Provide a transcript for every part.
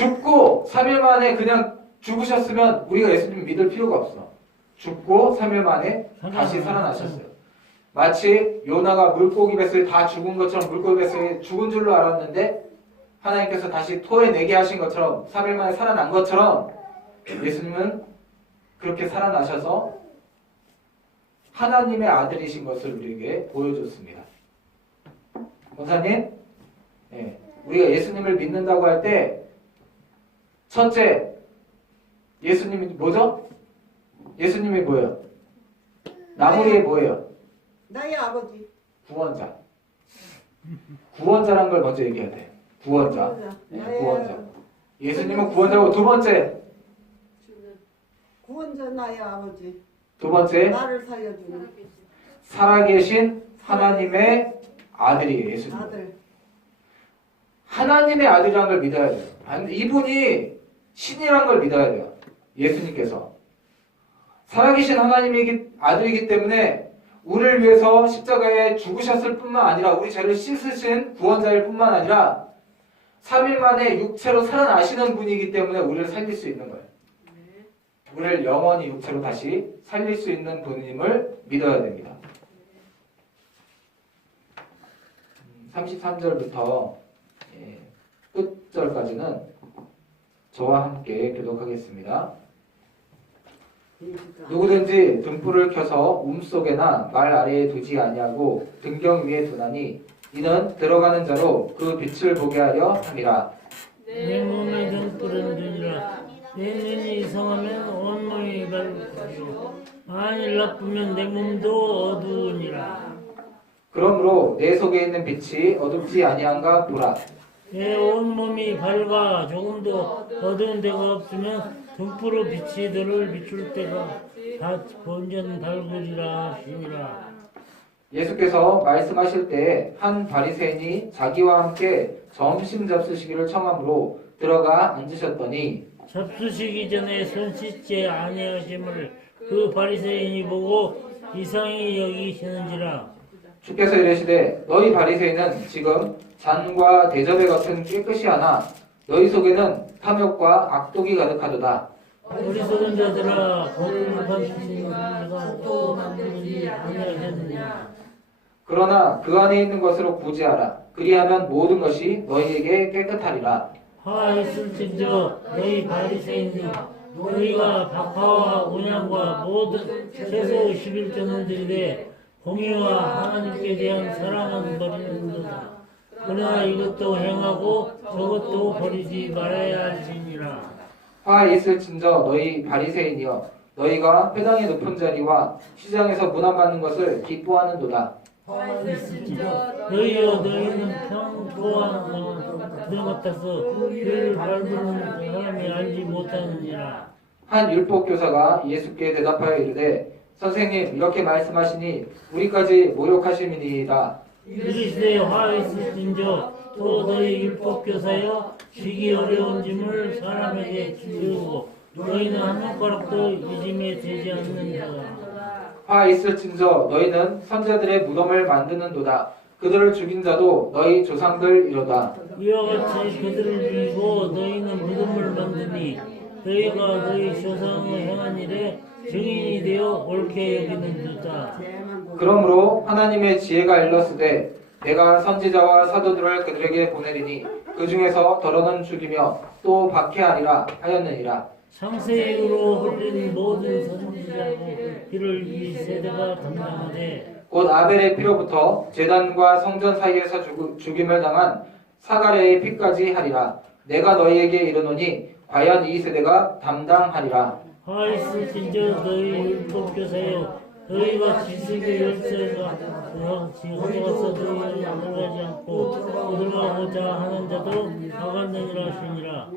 죽고 3일 만에 그냥 죽으셨으면 우리가 예수님 믿을 필요가 없어. 죽고 3일 만에 다시 살아나셨어요. 마치 요나가 물고기 뱃속에 다 죽은 것처럼 물고기 뱃속에 죽은 줄로 알았는데 하나님께서 다시 토해내게 하신 것처럼 3일 만에 살아난 것처럼 예수님은 그렇게 살아나셔서 하나님의 아들이신 것을 우리에게 보여줬습니다. 권사님, 우리가 예수님을 믿는다고 할 때 첫째, 예수님이 뭐죠? 예수님이 뭐예요? 나무리에 뭐예요? 나의 아버지. 구원자. 구원자란 걸 먼저 얘기해야 돼. 구원자. 구원자. 예수님은 구원자고 두 번째. 구원자 나의 아버지. 두 번째. 나를 살려주는 살아계신 하나님의 아들이에요. 예수님. 아들. 하나님의 아들이란 걸 믿어야 돼요. 이분이 신이란 걸 믿어야 돼요. 예수님께서. 살아계신 하나님의 아들이기 때문에 우리를 위해서 십자가에 죽으셨을 뿐만 아니라 우리 죄를 씻으신 구원자일 뿐만 아니라 3일 만에 육체로 살아나시는 분이기 때문에 우리를 살릴 수 있는 거예요. 우리를 영원히 육체로 다시 살릴 수 있는 분임을 믿어야 됩니다. 33절부터 끝절까지는 저와 함께 교독하겠습니다. 누구든지 등불을 켜서 움속에나 말 아래에 두지 아니하고 등경 위에 두나니 이는 들어가는 자로 그 빛을 보게 하려 함이라. 내 몸에 등불은 두니라. 내 눈이 이상하면 온몸이 밝을 것이요 만일 나쁘면 내 몸도 어두우니라. 그러므로 내 속에 있는 빛이 어둡지 아니한가 보라. 내 온몸이 밝아 조금도 어두운 데가 없으면 등불로 빛이 너를 비출 때가 다 본전 밝으리라 하시니라. 예수께서 말씀하실 때 한 바리새인이 자기와 함께 점심 잡수시기를 청함으로 들어가 앉으셨더니 잡수시기 전에 손 씻지 아니하심을 그 바리새인이 보고 이상히 여기시는지라. 주께서 이르시되 너희 바리새인은 지금 잔과 대접의 겉은 깨끗이 하나 너희 속에는 탐욕과 악독이 가득하도다. 어리석은 자들아 거룩한 주시는 우리가 또 만들지 아니하셨느냐. 그러나 그 안에 있는 것으로 구제하라. 그리하면 모든 것이 너희에게 깨끗하리라. 화 있을진저 너희 바리새인들 너희가 박하와 온양과 모든 채소 11조는 들이되 공의와 하나님께 대한 사랑은 버리는도다. 그러나 이것도 행하고 저것도 버리지 말아야 할지니라. 화 있을진저 너희 바리새인이여 너희가 회당의 높은 자리와 시장에서 문안받는 것을 기뻐하는도다. 화 있을진저 너희여 너희는 평토한 그들 같아서 그를 밟는 사람이 알지 못하느니라. 한 율법교사가 예수께 대답하여 이르되 선생님 이렇게 말씀하시니 우리까지 모욕하심이니이다. 이르시되 화 있을진저 또 너희 율법교사여 지기 어려운 짐을 사람에게 지우고 너희는 한 손가락도 이 짐에 되지 않는 자다. 화 있을진저 너희는 선자들의 무덤을 만드는도다. 그들을 죽인 자도 너희 조상들이로다. 이와 같이 그들을 죽이고 너희는 무덤을 만드니 너희가 너희 조상의 행한 일에 증인이 되어 옳게 여기는 자다. 그러므로 하나님의 지혜가 일렀으되 내가 선지자와 사도들을 그들에게 보내리니 그 중에서 더러는 죽이며 또 박해하리라 하였느니라. 창세기로 흘린 모든 선지자의 피를 이 세대가 담당하되 곧 아벨의 피로부터 제단과 성전 사이에서 죽임을 당한 사가랴의 피까지 하리라. 내가 너희에게 이르노니 과연 이 세대가 담당하리라. 화 있을진저 너희 율법교사여 너희가 지식의 열쇠가 가져가서 너희를 들어가지 않고 들어가고자 하는 자도 나갔느니라 하시니라.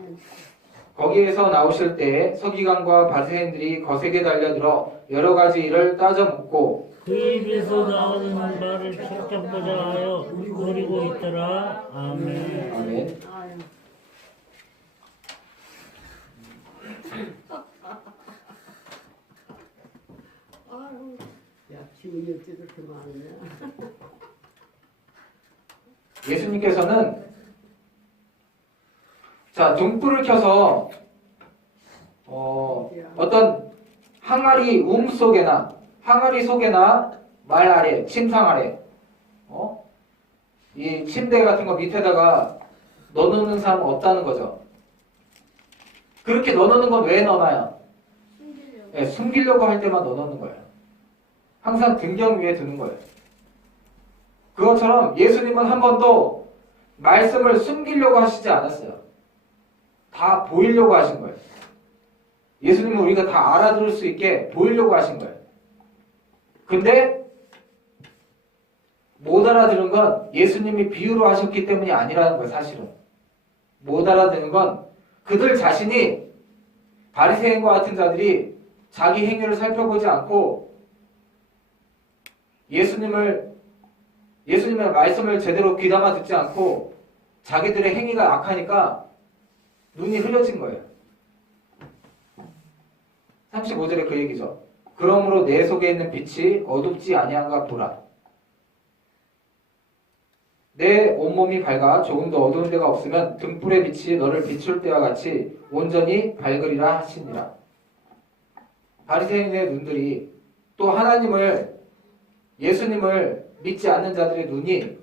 거기에서 나오실 때에 서기관과 바리새인들이 거세게 달려들어 여러 가지 일을 따져 묻고 그 입에서 나오는 말을 찾아보자 하여 노리고 있더라. 아멘. 아멘. 아유, 야, 지훈이 어째 그렇게 많네. 예수님께서는 자, 등불을 켜서 어떤 항아리 항아리 속에나 말 아래, 침상 아래, 이 침대 같은 거 밑에다가 넣어놓는 사람은 없다는 거죠. 그렇게 넣어놓는 건 왜 넣어놔요? 네, 숨기려고 할 때만 넣어놓는 거예요. 항상 등경 위에 두는 거예요. 그것처럼 예수님은 한 번도 말씀을 숨기려고 하시지 않았어요. 다 보이려고 하신 거예요. 예수님은 우리가 다 알아들을 수 있게 보이려고 하신 거예요. 근데 못 알아들은 건 예수님이 비유로 하셨기 때문이 아니라는 거예요. 사실은 못 알아듣는 건 그들 자신이 바리새인과 같은 자들이 자기 행위를 살펴보지 않고 예수님의 말씀을 제대로 귀담아 듣지 않고 자기들의 행위가 악하니까 눈이 흐려진 거예요. 35절에 그 얘기죠. 그러므로 내 속에 있는 빛이 어둡지 아니한가 보라. 내 온몸이 밝아 조금 더 어두운 데가 없으면 등불의 빛이 너를 비출 때와 같이 온전히 밝으리라 하시니라. 바리새인의 눈들이 또 예수님을 믿지 않는 자들의 눈이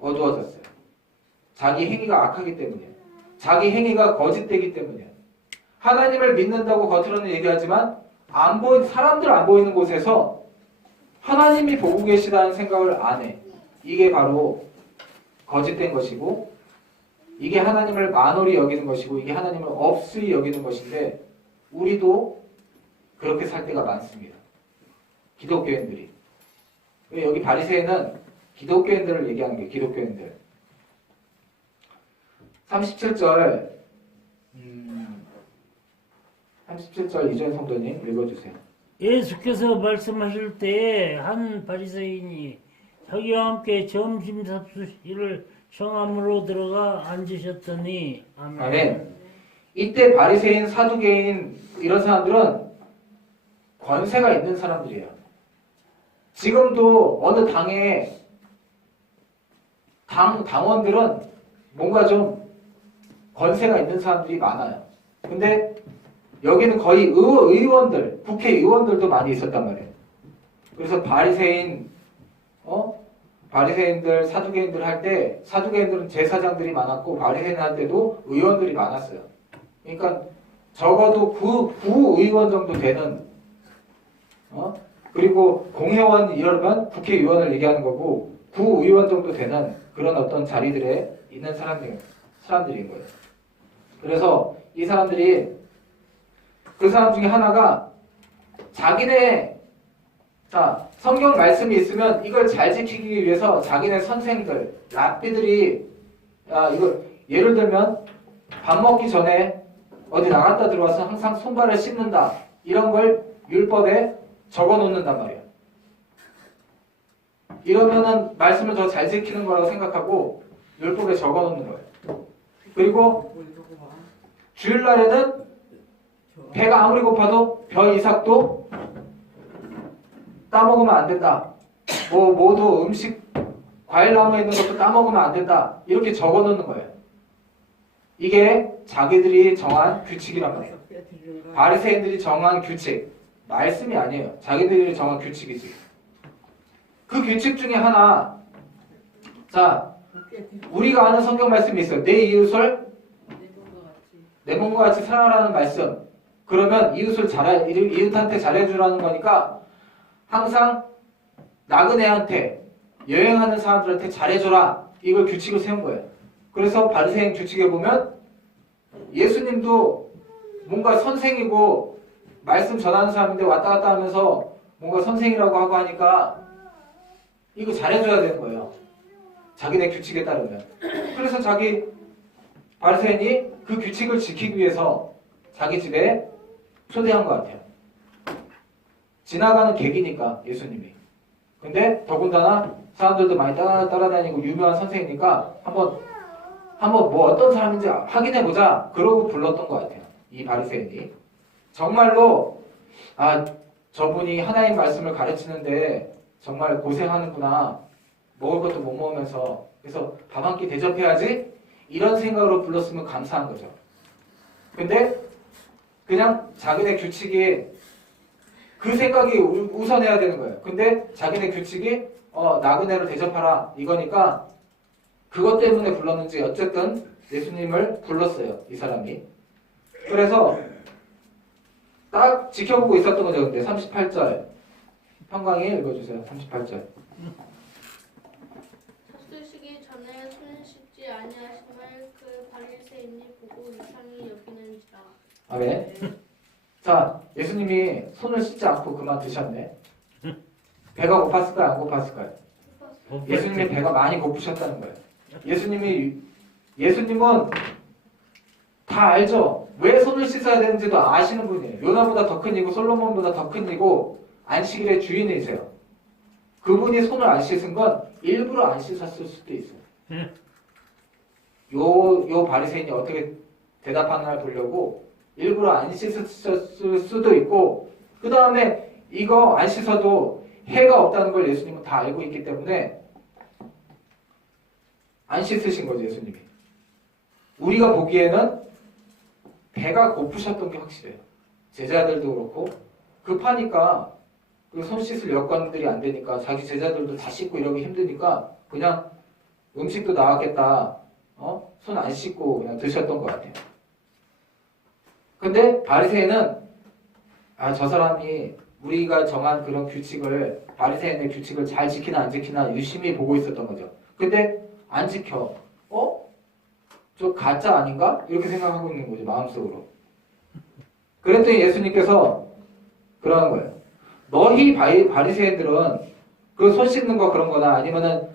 어두워졌어요. 자기 행위가 악하기 때문이에요. 자기 행위가 거짓되기 때문이에요. 하나님을 믿는다고 겉으로는 얘기하지만 사람들 안 보이는 곳에서 하나님이 보고 계시다는 생각을 안 해. 이게 바로 거짓된 것이고, 이게 하나님을 만홀히 여기는 것이고, 이게 하나님을 없이 여기는 것인데, 우리도 그렇게 살 때가 많습니다. 기독교인들이. 여기 바리새인은 기독교인들을 얘기하는 게 기독교인들. 37절 37절 이전 성도님 읽어주세요. 예수께서 말씀하실 때에 한 바리새인이 자기와 함께 점심 삽수시를 성함으로 들어가 앉으셨더니 아멘. 아멘. 이때 바리새인, 사두개인 이런 사람들은 권세가 있는 사람들이에요. 지금도 어느 당의 당원들은 뭔가 좀 권세가 있는 사람들이 많아요. 근데 여기는 거의 의원들, 국회의원들도 많이 있었단 말이에요. 그래서 바리새인들, 사두개인들 할 때, 사두개인들은 제사장들이 많았고, 바리새인 할 때도 의원들이 많았어요. 그러니까 적어도 구의원 정도 되는, 그리고 공회원 이러면 국회의원을 얘기하는 거고, 구의원 정도 되는 그런 어떤 자리들에 있는 사람들인 거예요. 그래서 이 사람들이, 그 사람 중에 하나가 성경 말씀이 있으면 이걸 잘 지키기 위해서 자기네 선생들, 랍비들이, 이거 예를 들면 밥 먹기 전에 어디 나갔다 들어와서 항상 손발을 씻는다. 이런 걸 율법에 적어 놓는단 말이에요. 이러면은 말씀을 더 잘 지키는 거라고 생각하고 율법에 적어 놓는 거예요. 그리고 주일날에는 배가 아무리 고파도 벼 이삭도 따먹으면 안 된다. 모두 과일 나무에 있는 것도 따먹으면 안 된다. 이렇게 적어 놓는 거예요. 이게 자기들이 정한 규칙이란 말이에요. 바리새인들이 정한 규칙. 말씀이 아니에요. 자기들이 정한 규칙이지. 그 규칙 중에 하나, 우리가 아는 성경 말씀이 있어요. 내 이웃을 내 몸과 같이 사랑하라는 말씀. 그러면 이웃한테 잘해주라는 거니까 항상 나그네한테, 여행하는 사람들한테 잘해줘라. 이걸 규칙을 세운 거예요. 그래서 바리새인 규칙에 보면 예수님도 뭔가 선생이고 말씀 전하는 사람인데 왔다 갔다 하면서 뭔가 선생이라고 하고 하니까 이거 잘해줘야 되는 거예요. 자기네 규칙에 따르면. 그래서 바리새인이 그 규칙을 지키기 위해서 자기 집에 초대한 것 같아요. 지나가는 객이니까 예수님이. 근데 더군다나 사람들도 많이 따라다니고 유명한 선생이니까 한번 뭐 어떤 사람인지 확인해보자. 그러고 불렀던 것 같아요. 이 바리새인이. 정말로 저분이 하나님 말씀을 가르치는데 정말 고생하는구나. 먹을 것도 못 먹으면서. 그래서 밥 한 끼 대접해야지. 이런 생각으로 불렀으면 감사한 거죠. 근데 그냥 자기네 규칙이 그 생각이 우선해야 되는 거예요. 근데 자기네 규칙이 나그네를 대접하라 이거니까 그것 때문에 불렀는지 어쨌든 예수님을 불렀어요. 이 사람이. 그래서 딱 지켜보고 있었던 거죠. 근데 38절 평강이 읽어주세요. 38절. 젖으시기 전에 손 씻지 아니하심을 그 바리새인이 보고 이상히 여기는지라. 아멘. 자, 예수님이 손을 씻지 않고 그만 드셨네. 배가 고팠을까요? 안 고팠을까요? 예수님이 배가 많이 고프셨다는 거예요. 예수님은 다 알죠. 왜 손을 씻어야 되는지도 아시는 분이에요. 요나보다 더 큰 이고 솔로몬보다 더 큰 이고 안식일의 주인이세요. 그분이 손을 안 씻은 건 일부러 안 씻었을 수도 있어요. 요 바리새인이 어떻게 대답하나 보려고 일부러 안 씻었을 수도 있고, 그 다음에 이거 안 씻어도 해가 없다는 걸 예수님은 다 알고 있기 때문에 안 씻으신 거죠, 예수님이. 우리가 보기에는 배가 고프셨던 게 확실해요. 제자들도 그렇고 급하니까 그 손 씻을 여건들이 안 되니까 자기 제자들도 다 씻고 이러기 힘드니까 그냥 음식도 나왔겠다. 손 안 씻고 그냥 드셨던 것 같아요. 근데 바리새인은 저 사람이 우리가 정한 그런 규칙을 바리새인의 규칙을 잘 지키나 안 지키나 유심히 보고 있었던 거죠. 근데 안 지켜. 저 가짜 아닌가? 이렇게 생각하고 있는 거죠. 마음속으로. 그랬더니 예수님께서 그러는 거예요. 너희 바리새인들은 그 손 씻는 거 그런 거나 아니면은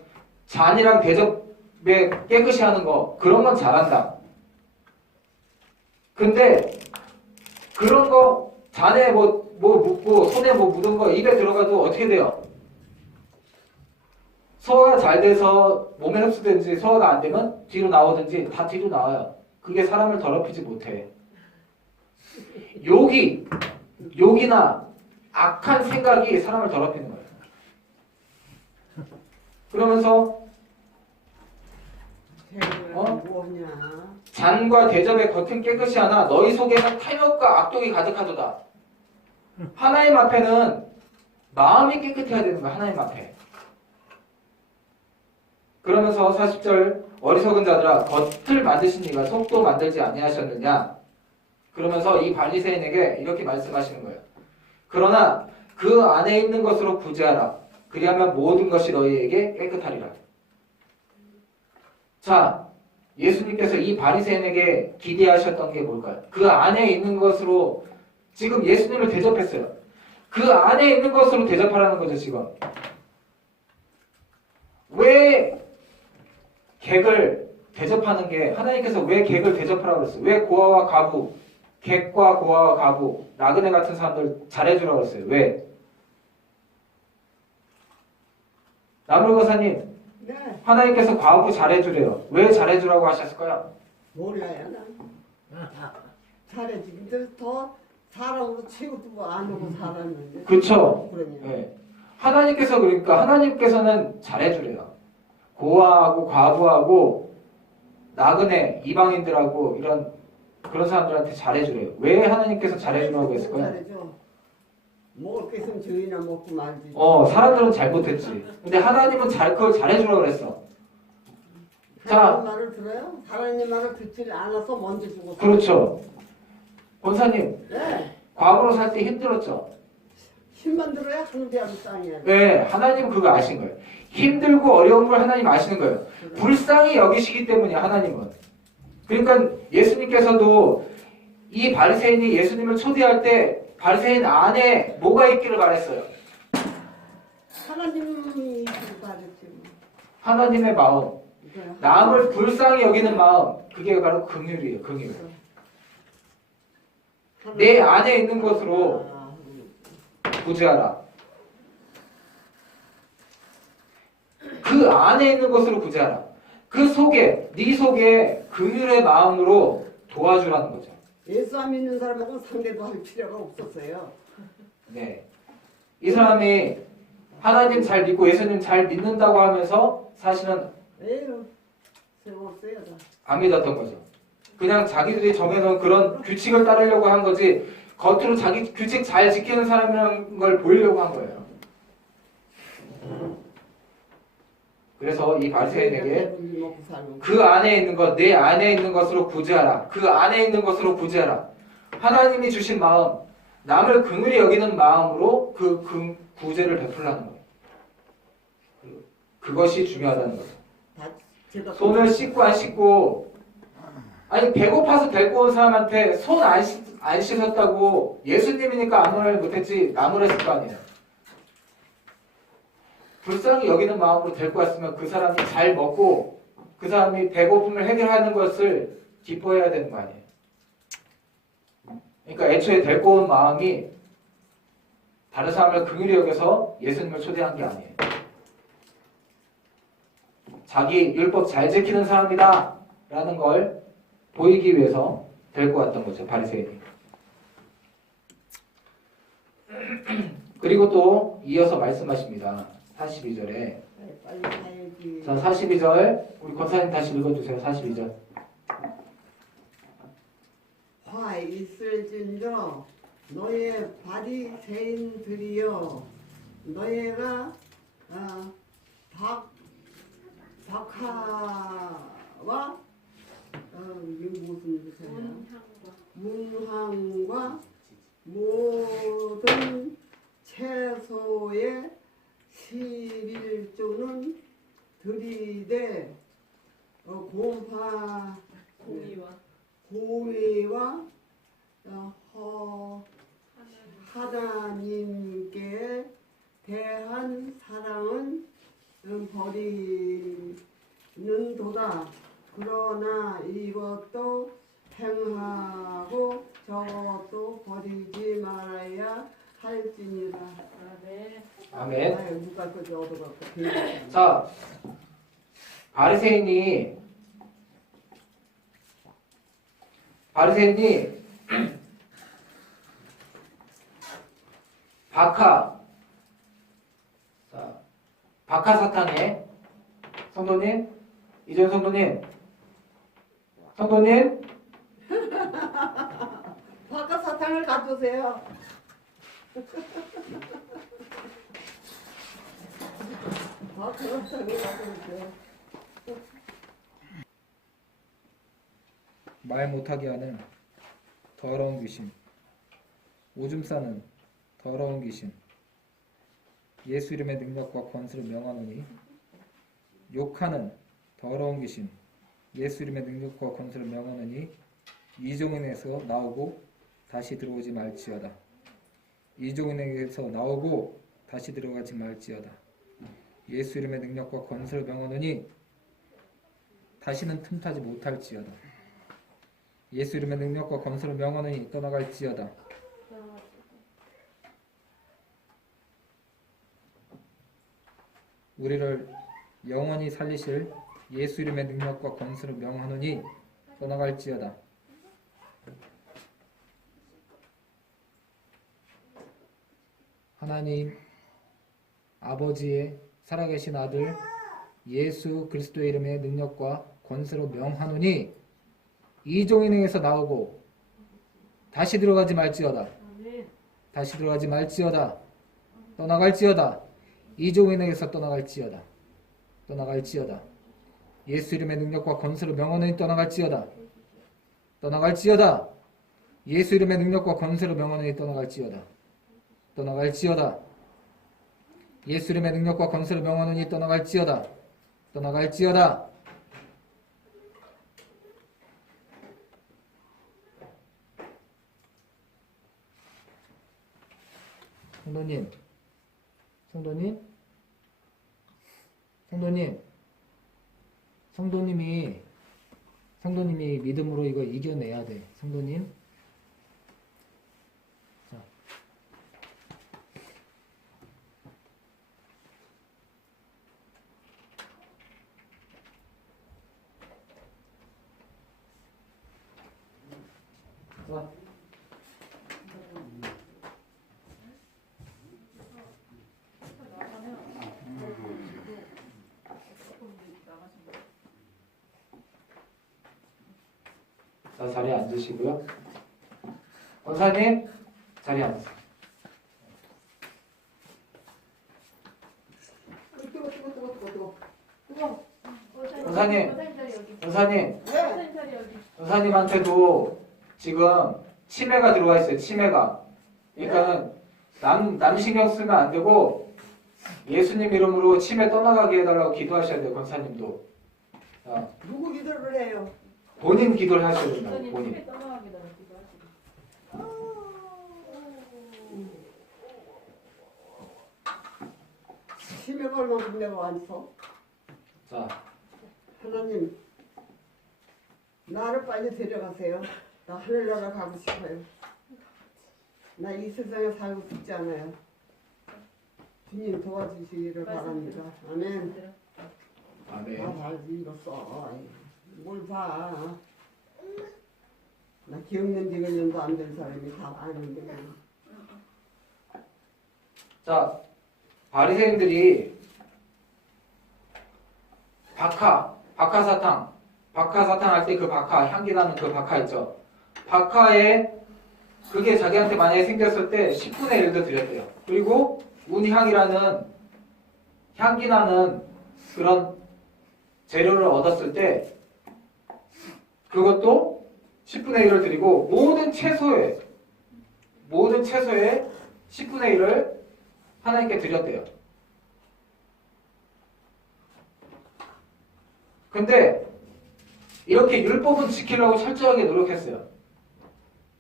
잔이랑 대접에 깨끗이 하는 거 그런 건 잘한다. 근데 그런 거 잔에 뭐 묻고 손에 뭐 묻은 거 입에 들어가도 어떻게 돼요? 소화가 잘 돼서 몸에 흡수되든지 소화가 안 되면 뒤로 나오든지 다 뒤로 나와요. 그게 사람을 더럽히지 못해. 욕이나 악한 생각이 사람을 더럽히는 거예요. 그러면서 뭐냐? 잔과 대접의 겉은 깨끗이 하나 너희 속에는 탐욕과 악독이 가득하도다. 하나님 앞에는 마음이 깨끗해야 되는 거야. 하나님 앞에. 그러면서 40절 어리석은 자들아 겉을 만드신 이가 속도 만들지 아니하셨느냐. 그러면서 이 바리새인에게 이렇게 말씀하시는 거예요. 그러나 그 안에 있는 것으로 구제하라. 그리하면 모든 것이 너희에게 깨끗하리라. 자, 예수님께서 이 바리새인에게 기대하셨던 게 뭘까요? 그 안에 있는 것으로 지금 예수님을 대접했어요. 그 안에 있는 것으로 대접하라는 거죠, 지금. 왜 객을 대접하는 게 하나님께서 왜 객을 대접하라고 그랬어요? 왜 고아와 과부, 객과 고아와 과부, 나그네 같은 사람들 잘해주라고 그랬어요? 왜? 나물거사님, 네. 하나님께서 과부 잘해주래요. 왜 잘해주라고 하셨을까요? 몰라요, 난. 잘해지. 근데 더 사람으로 취급도 안 하고 살았는데. 그쵸? 그러냐. 네. 하나님께서 그러니까 하나님께서는 잘해주래요. 고아하고 과부하고 나그네 이방인들하고 이런 그런 사람들한테 잘해주래요. 왜 하나님께서 잘해주라고 했을까요? 잘해줘. 먹을 게 있으면 저희나 먹고 말지. 사람들은 잘못했지. 근데 하나님은 그걸 잘해주라고 그랬어. 자. 하나님 말을 들어요? 하나님 말을 듣지 않아서 먼저 죽었어. 그렇죠. 권사님, 네. 과부로 살 때 힘들었죠? 힘만 들어야 하는 대하고 땅이야. 네, 하나님은 그거 아신 거예요. 힘들고 어려운 걸 하나님 아시는 거예요. 불쌍히 여기시기 때문이야, 하나님은. 그러니까 예수님께서도 이 바리새인이 예수님을 초대할 때 바리새인 안에 뭐가 있기를 바랬어요? 하나님이 바랬지. 하나님의 마음, 남을 불쌍히 여기는 마음, 그게 바로 긍휼이에요, 긍휼. 내 안에 있는 것으로 구제하라. 그 안에 있는 것으로 구제하라. 그 속에, 네 속에 긍휼의 마음으로 도와주라는 거죠. 예수 안 믿는 사람하고는 상대도 할 필요가 없었어요. 네. 이 사람이 하나님 잘 믿고 예수님 잘 믿는다고 하면서 사실은 에휴, 쓸모없어요. 안 믿었던 거죠. 그냥 자기들이 정해놓은 그런 규칙을 따르려고 한 거지 겉으로 자기 규칙 잘 지키는 사람이라는 걸 보이려고 한 거예요. 그래서 이 바리새인에게 먹고 살고. 그 안에 있는 것, 내 안에 있는 것으로 구제하라. 그 안에 있는 것으로 구제하라. 하나님이 주신 마음, 남을 긍휼히 여기는 마음으로 그 구제를 베풀라는 거예요. 그것이 중요하다는 거예요. 다 제가 손을 씻고 안 씻고, 아니 배고파서 데리고 온 사람한테 손 안 씻었다고 예수님이니까 아무 말 못했지 남을 했을 거 아니에요. 불쌍히 여기는 마음으로 데리고 왔으면 그 사람이 잘 먹고 그 사람이 배고픔을 해결하는 것을 기뻐해야 되는 거 아니에요. 그러니까 애초에 데리고 온 마음이 다른 사람을 긍휼히 여겨서 예수님을 초대한 게 아니에요. 자기 율법 잘 지키는 사람이다 라는 걸 보이기 위해서 데리고 왔던 거죠. 바리새인이. 그리고 또 이어서 말씀하십니다. 42절에 빨리 가야지. 자 42절 우리 권사님 다시 읽어주세요. 42절 화 있을진저 너의 바리새인들이여 너희가 박하와 이게 무슨 뜻이야? 문항과 모든 채소의 11조는 들이되 고의와 하나님께 대한 사랑은 버리는도다. 그러나 이것도 행하고 저것도 버리지 말아야 할지니라. 아멘. 아유, 누가 그저 얻어갖고 자 바리새인이 박하사탕에 성도님 이전 성도님 바깥 사탕을 가져오세요. 바깥 사탕을 가져오세요. 말 못하게 하는 더러운 귀신, 오줌 싸는 더러운 귀신, 예수 이름의 능력과 권세를 명하노니 욕하는 더러운 귀신, 예수 이름의 능력과 권세를 명하노니 이종인에서 나오고 다시 들어오지 말지어다. 이종인에게서 나오고 다시 들어가지 말지어다. 예수 이름의 능력과 권세를 명하노니 다시는 틈타지 못할지어다. 예수 이름의 능력과 권세를 명하노니 떠나갈지어다. 우리를 영원히 살리실 예수 이름의 능력과 권세를 명하노니 떠나갈지어다. 하나님 아버지의 살아계신 아들 예수 그리스도의 이름의 능력과 권세로 명하노니 이종인에게서 나오고 다시 들어가지 말지어다. 다시 들어가지 말지어다. 떠나갈지어다. 이종인에게서 떠나갈지어다. 떠나갈지어다. 예수 이름의 능력과 권세로 명하노니 떠나갈지어다. 떠나갈지어다. 예수 이름의 능력과 권세로 명하노니 떠나갈지어다. 떠나갈지어다. 예수 이름의 능력과 권세로 명하노니 떠나갈지어다. 떠나갈지어다. 성도님이 믿음으로 이거 이겨내야 돼. 성도님. 자. 자. 자, 자리에 앉으시고요. 권사님, 자리에 앉으세요. 뜨거, 뜨거, 뜨거, 뜨거, 뜨거. 뜨거. 권사님, 권사님, 네. 권사님한테도 지금 치매가 들어와 있어요. 치매가. 그러니까는 남 신경 쓰면 안 되고 예수님 이름으로 치매 떠나가게 해달라고 기도하셔야 돼요. 권사님도. 자, 누구 기도를 해요? 본인 기도를 하셔야 된다고. 본인. 치매 걸만큼 내가 왔어. 자, 하나님, 나를 빨리 데려가세요. 나 하늘나라 가고 싶어요. 나 이 세상에 살고 싶지 않아요. 주님 도와주시기를 바랍니다. 아멘. 아멘. 나 봐야지 이거 써. 뭘 봐. 나 기억년 지근년도 안 된 사람이 다 아는데. 자, 바리새인들이 박하사탕 할 때 그 박하, 향기 나는 그 박하 있죠. 박하에 그게 자기한테 만약에 생겼을 때 10분의 1도 드렸대요. 그리고 운향이라는 향기 나는 그런 재료를 얻었을 때 그것도 10분의 1을 드리고 모든 채소에 10분의 1을 하나님께 드렸대요. 근데 이렇게 율법은 지키려고 철저하게 노력했어요.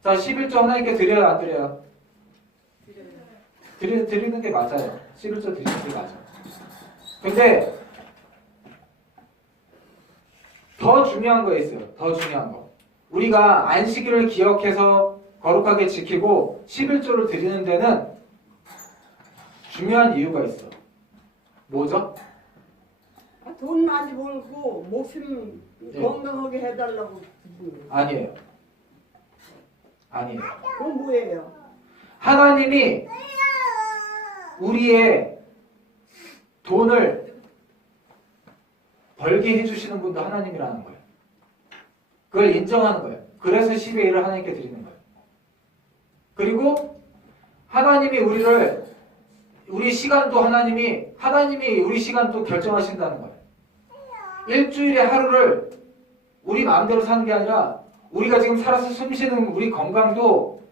자, 11조 하나님께 드려요, 안 드려요? 드리는 게 맞아요. 11조 드리는 게 맞아요. 근데 더 중요한 거 있어요. 더 중요한 거. 우리가 안식일을 기억해서 거룩하게 지키고 11조를 드리는 데는 중요한 이유가 있어. 뭐죠? 돈 많이 벌고 목숨 네. 건강하게 해달라고. 아니에요. 아니에요. 그건 뭐예요? 하나님이 우리의 돈을 벌게 해주시는 분도 하나님이라는 거예요. 그걸 인정하는 거예요. 그래서 10의 1을 하나님께 드리는 거예요. 그리고 하나님이 우리 시간도 하나님이 우리 시간도 결정하신다는 거예요. 일주일의 하루를 우리 마음대로 사는 게 아니라 우리가 지금 살아서 숨쉬는 우리 건강도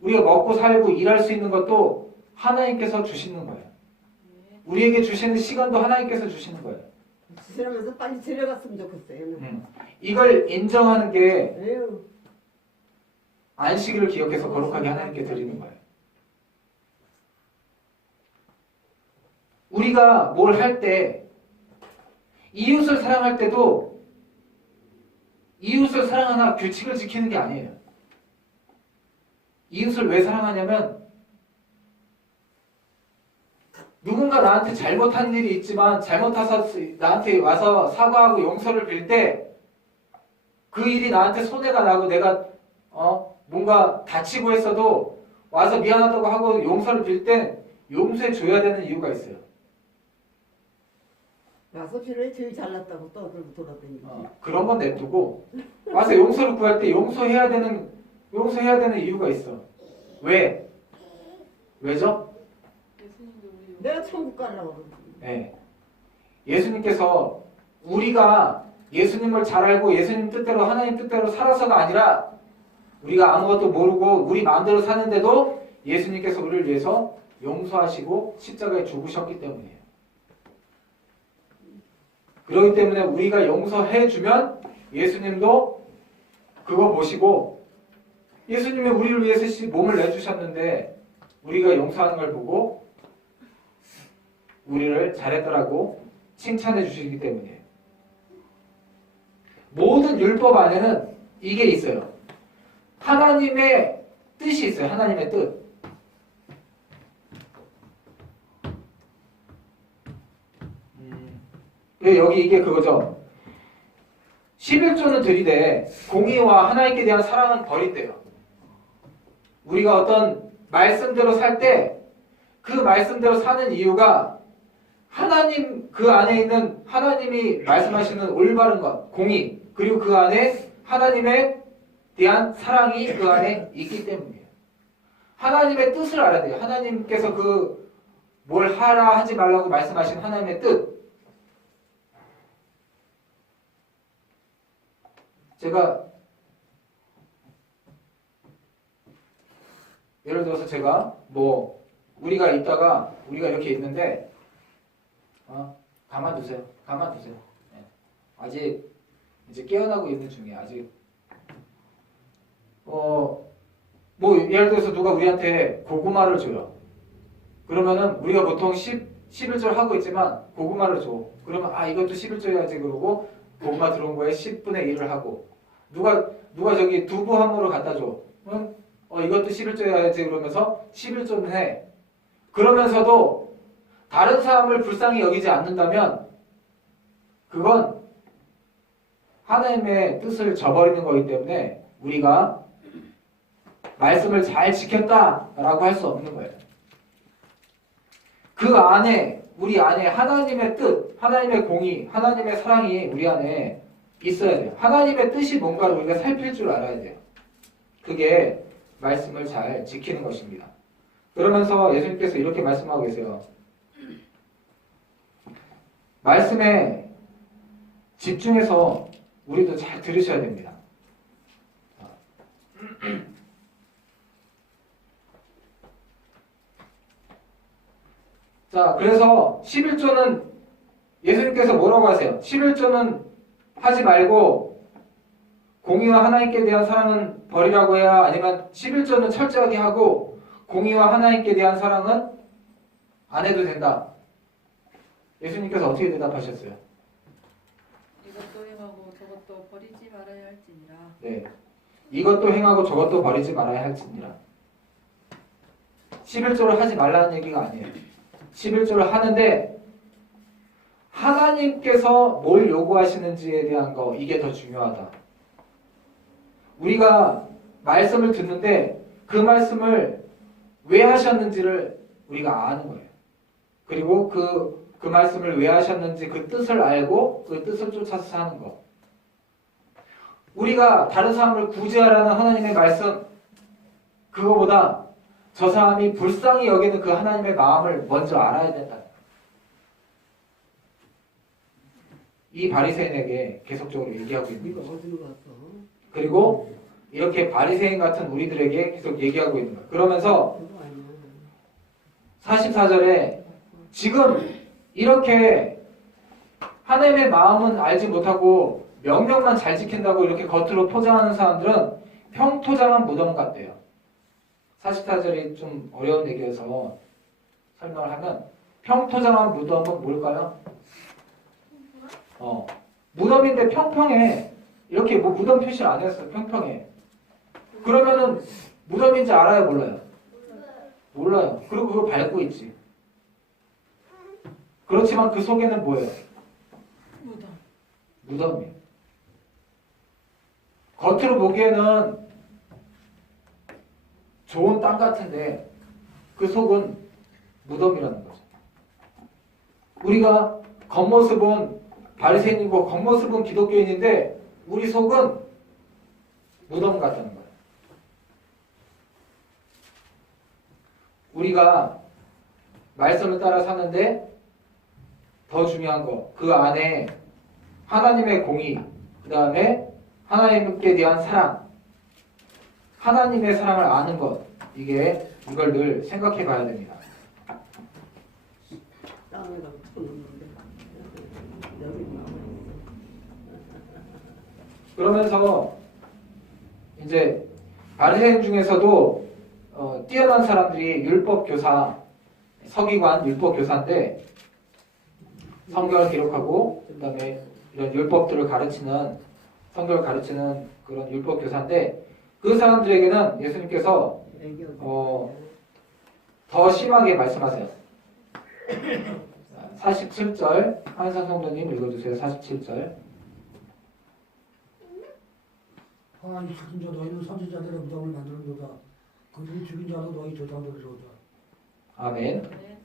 우리가 먹고 살고 일할 수 있는 것도 하나님께서 주시는 거예요. 우리에게 주시는 시간도 하나님께서 주시는 거예요. 지나면서 빨리 데려갔으면 좋겠어요. 이걸 인정하는 게 에휴, 안식일을 기억해서 거룩하게 하나님께 드리는 거예요. 우리가 뭘 할 때 이웃을 사랑할 때도 이웃을 사랑하나 규칙을 지키는 게 아니에요. 이웃을 왜 사랑하냐면 누군가 나한테 잘못한 일이 있지만 잘못해서 나한테 와서 사과하고 용서를 빌 때 그 일이 나한테 손해가 나고 내가 뭔가 다치고 했어도 와서 미안하다고 하고 용서를 빌 때 용서해 줘야 되는 이유가 있어요. 와서 필요해 제일 잘났다고 떠들고 돌아다니지. 그런 건 냅두고 와서 용서를 구할 때 용서해야 되는 이유가 있어. 왜? 왜죠? 내가 천국 가려고 그러지. 네. 예수님께서 우리가 예수님을 잘 알고 예수님 뜻대로 하나님 뜻대로 살아서가 아니라 우리가 아무것도 모르고 우리 마음대로 사는데도 예수님께서 우리를 위해서 용서하시고 십자가에 죽으셨기 때문이에요. 그렇기 때문에 우리가 용서해주면 예수님도 그거 보시고 예수님이 우리를 위해서 몸을 내주셨는데 우리가 용서하는 걸 보고 우리를 잘했더라고 칭찬해 주시기 때문이에요. 모든 율법 안에는 이게 있어요. 하나님의 뜻이 있어요. 하나님의 뜻. 여기 이게 그거죠. 11조는 드리되 공의와 하나님께 대한 사랑은 버린대요. 우리가 어떤 말씀대로 살 때 그 말씀대로 사는 이유가 하나님 그 안에 있는 하나님이 말씀하시는 올바른 것, 공의 그리고 그 안에 하나님의 대한 사랑이 그 안에 있기 때문이에요. 하나님의 뜻을 알아야 돼요. 하나님께서 그 뭘 하라 하지 말라고 말씀하신 하나님의 뜻. 제가 예를 들어서 제가 뭐 우리가 있다가 우리가 이렇게 있는데 가만두세요. 가만두세요. 네. 아직 이제 깨어나고 있는 중이에요. 아직 뭐 예를 들어서 누가 우리한테 고구마를 줘요. 그러면은 우리가 보통 11절 하고 있지만 고구마를 줘. 그러면 이것도 11절이야지 그러고 고구마 들어온 거에 10분의 1을 하고 누가 저기 두부 한 모를 갖다 줘. 응? 이것도 11조여야지 그러면서 11조는 해. 그러면서도 다른 사람을 불쌍히 여기지 않는다면 그건 하나님의 뜻을 저버리는 거기 때문에 우리가 말씀을 잘 지켰다라고 할 수 없는 거예요. 그 안에 우리 안에 하나님의 뜻, 하나님의 공의, 하나님의 사랑이 우리 안에 있어야 돼요. 하나님의 뜻이 뭔가를 우리가 살필 줄 알아야 돼요. 그게 말씀을 잘 지키는 것입니다. 그러면서 예수님께서 이렇게 말씀하고 계세요. 말씀에 집중해서 우리도 잘 들으셔야 됩니다. 자, 그래서 11조는 예수님께서 뭐라고 하세요? 11조는 하지 말고 공의와 하나님께 대한 사랑은 버리라고 해야 아니면 11조는 철저하게 하고 공의와 하나님께 대한 사랑은 안 해도 된다. 예수님께서 어떻게 대답하셨어요? 이것도 행하고 저것도 버리지 말아야 할지니라. 네. 이것도 행하고 저것도 버리지 말아야 할지니라. 11조를 하지 말라는 얘기가 아니에요. 11조를 하는데 하나님께서 뭘 요구하시는지에 대한 거, 이게 더 중요하다. 우리가 말씀을 듣는데 그 말씀을 왜 하셨는지를 우리가 아는 거예요. 그리고 그 말씀을 왜 하셨는지 그 뜻을 알고 그 뜻을 쫓아서 사는 거. 우리가 다른 사람을 구제하라는 하나님의 말씀, 그거보다 저 사람이 불쌍히 여기는 그 하나님의 마음을 먼저 알아야 된다. 이 바리새인에게 계속적으로 얘기하고 있는 네가 거죠. 어디로 갔어? 그리고 이렇게 바리새인 같은 우리들에게 계속 얘기하고 있는 거예요. 그러면서 그거 아니야. 44절에 지금 이렇게 하나님의 마음은 알지 못하고 명령만 잘 지킨다고 이렇게 겉으로 포장하는 사람들은 평토장한 무덤 같대요. 44절이 좀 어려운 얘기여서 설명을 하면 평토장한 무덤은 뭘까요? 무덤인데 평평해. 이렇게 뭐 무덤 표시를 안 했어요. 평평해. 그러면은 무덤인지 알아요? 몰라요? 몰라요. 그리고 그걸 밟고 있지. 그렇지만 그 속에는 뭐예요? 무덤이에요. 겉으로 보기에는 좋은 땅 같은데 그 속은 무덤이라는 거죠. 우리가 겉모습은 바리새인이고 겉모습은 기독교인인데 우리 속은 무덤 같다는 거예요. 우리가 말씀을 따라 사는데 더 중요한 거, 그 안에 하나님의 공의, 그 다음에 하나님께 대한 사랑, 하나님의 사랑을 아는 것, 이걸 늘 생각해 봐야 됩니다. 땅에다 붙여놓는데 여기 나와있어. 그러면서 이제 바리새인 중에서도 뛰어난 사람들이 율법 교사, 서기관 율법 교사인데 성경을 기록하고 그다음에 이런 율법들을 가르치는 성경을 가르치는 그런 율법 교사인데 그 사람들에게는 예수님께서 더 심하게 말씀하세요. 47절 한상 성도님 읽어주세요. 47절. 하나님 죽은 자 너희는 선지자들의 무덤을 만드는도다. 그들이 죽인 자도 너희 조상들이로다. 아멘. 네.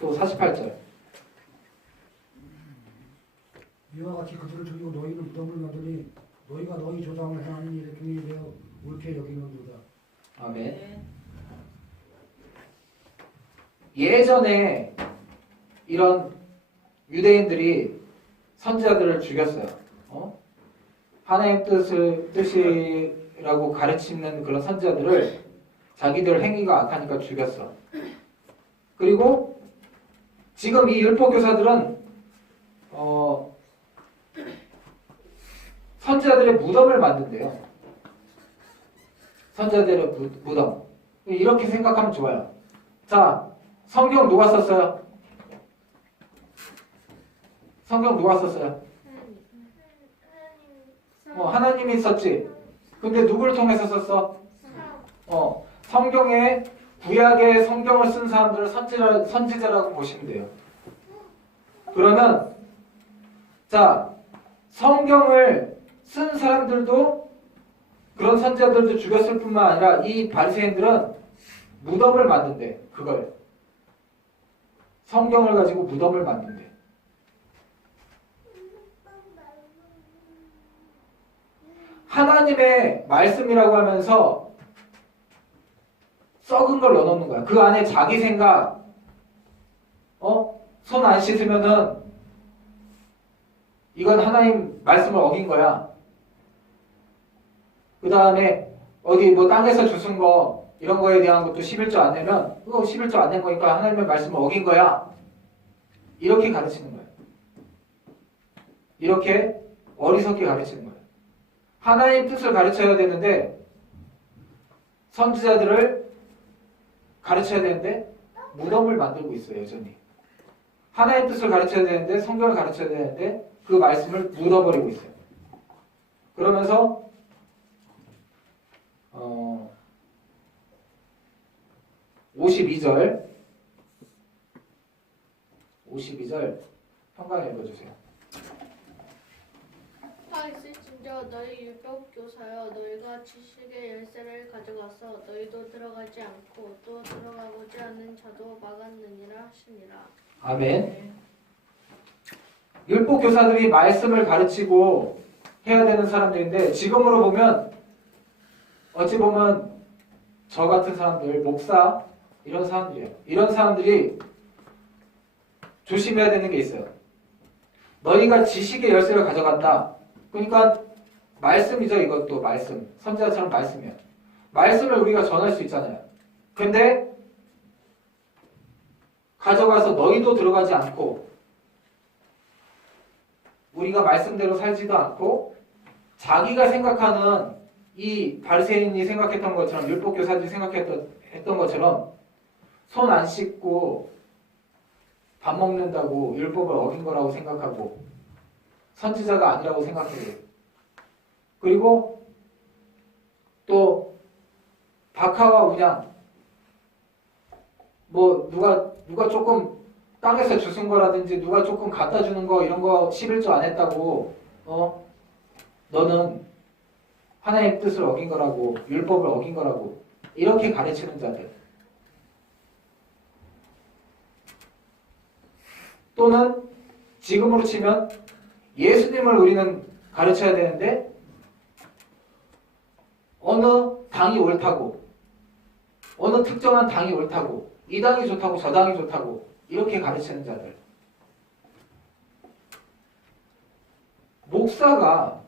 또 48절. 이와 같이 그들을 죽이고 너희는 무덤을 만드니 너희가 너희 조상을 행하는 일에 중인이 되어 옳게 여기는도다. 아멘. 네. 예전에 이런 유대인들이 선지자들을 죽였어요. 하나님 뜻이라고 가르치는 그런 선지자들을 자기들 행위가 악하니까 죽였어. 그리고 지금 이 율법교사들은 선지자들의 무덤을 만든대요. 선지자들의 무덤. 이렇게 생각하면 좋아요. 자, 성경 누가 썼어요? 성경 누가 썼어요? 하나님이 썼지. 근데 누구를 통해서 썼어? 성경에 구약의 성경을 쓴 사람들을 선지자라고 보시면 돼요. 그러면 자, 성경을 쓴 사람들도 그런 선지자들도 죽였을 뿐만 아니라 이 바리새인들은 무덤을 만든대. 그걸 성경을 가지고 무덤을 만든대. 하나님의 말씀이라고 하면서 썩은 걸 넣어놓는 거야. 그 안에 자기 생각, 손 안 씻으면은 이건 하나님 말씀을 어긴 거야. 그 다음에 어디 뭐 땅에서 주순 거 이런 거에 대한 것도 11조 안 내면 그거 11조 안 낸 거니까 하나님의 말씀을 어긴 거야. 이렇게 가르치는 거야. 이렇게 어리석게 가르치는 거야. 하나님 뜻을 가르쳐야 되는데 선지자들을 가르쳐야 되는데 무덤을 만들고 있어요. 여전히. 하나님 뜻을 가르쳐야 되는데 성경을 가르쳐야 되는데 그 말씀을 묻어버리고 있어요. 그러면서 52절 평강 읽어주세요. 화 있을진저 너희 율법교사여 너희가 지식의 열쇠를 가져가서 너희도 들어가지 않고 또 들어가고자 하는 자도 막았느니라 하시니라. 아멘. 율법 교사들이 말씀을 가르치고 해야 되는 사람들인데 지금으로 보면 어찌 보면 저 같은 사람들, 목사 이런 사람들이에요. 이런 사람들이 조심해야 되는 게 있어요. 너희가 지식의 열쇠를 가져간다. 그러니까 말씀이죠. 이것도 말씀. 선지자처럼 말씀이에요. 말씀을 우리가 전할 수 있잖아요. 근데 가져가서 너희도 들어가지 않고 우리가 말씀대로 살지도 않고 자기가 생각하는 이 바리새인이 생각했던 것처럼 율법교사들이 생각했던 것처럼 손 안 씻고 밥 먹는다고 율법을 어긴 거라고 생각하고 선지자가 아니라고 생각해요. 그리고 또 박하와 운양 뭐 누가 조금 땅에서 주순 거라든지 누가 조금 갖다 주는 거 이런 거 11조 안 했다고 너는 하나님의 뜻을 어긴 거라고 율법을 어긴 거라고 이렇게 가르치는 자들 또는 지금으로 치면 예수님을 우리는 가르쳐야 되는데 어느 당이 옳다고 어느 특정한 당이 옳다고 이 당이 좋다고 저 당이 좋다고 이렇게 가르치는 자들 목사가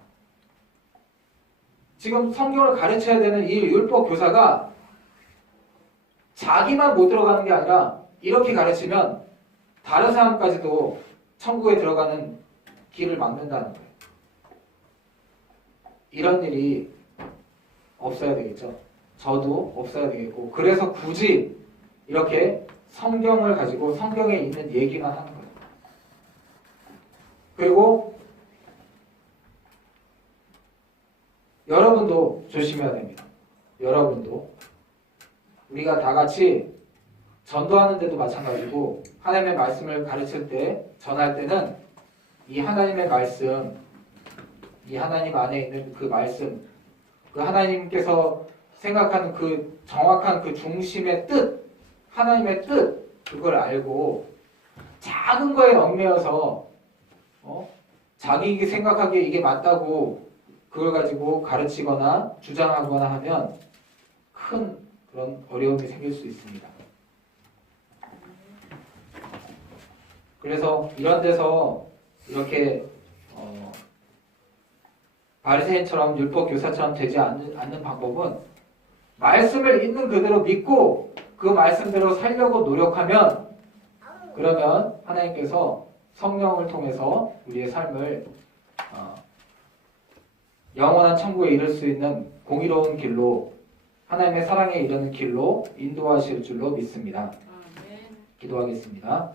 지금 성경을 가르쳐야 되는 이 율법 교사가 자기만 못 들어가는 게 아니라 이렇게 가르치면 다른 사람까지도 천국에 들어가는 길을 막는다는 거예요. 이런 일이 없어야 되겠죠. 저도 없어야 되겠고 그래서 굳이 이렇게 성경을 가지고 성경에 있는 얘기만 하는 거예요. 그리고 여러분도 조심해야 됩니다. 여러분도 우리가 다 같이 전도하는 데도 마찬가지고 하나님의 말씀을 가르칠 때 전할 때는 이 하나님의 말씀 이 하나님 안에 있는 그 말씀 그 하나님께서 생각하는 그 정확한 그 중심의 뜻 하나님의 뜻 그걸 알고 작은 거에 얽매여서 자기 생각하기에 이게 맞다고 그걸 가지고 가르치거나 주장하거나 하면 큰 그런 어려움이 생길 수 있습니다. 그래서 이런 데서 이렇게 바리새인처럼 율법 교사처럼 되지 않는 방법은 말씀을 있는 그대로 믿고 그 말씀대로 살려고 노력하면 그러면 하나님께서 성령을 통해서 우리의 삶을 영원한 천국에 이를 수 있는 공의로운 길로 하나님의 사랑에 이르는 길로 인도하실 줄로 믿습니다. 아멘. 기도하겠습니다.